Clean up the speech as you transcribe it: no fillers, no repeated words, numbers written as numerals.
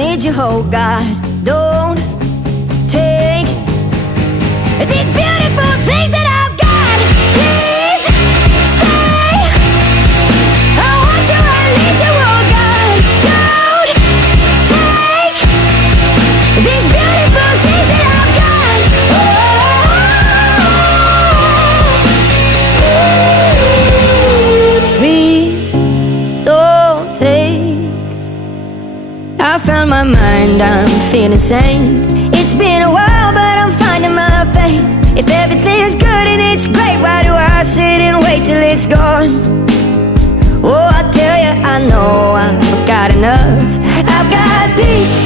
need you, oh God. Don't take these beautiful things that I've got. Please stay. I want you, I need you, oh God. Don't take these beautiful things that I've got. Oh, please don't take. I found my mind, I'm feeling sane. It's been a while, but I'm finding my faith. If everything's good and it's great, why do I sit and wait till it's gone? Oh, I tell you, I know I've got enough. I've got peace,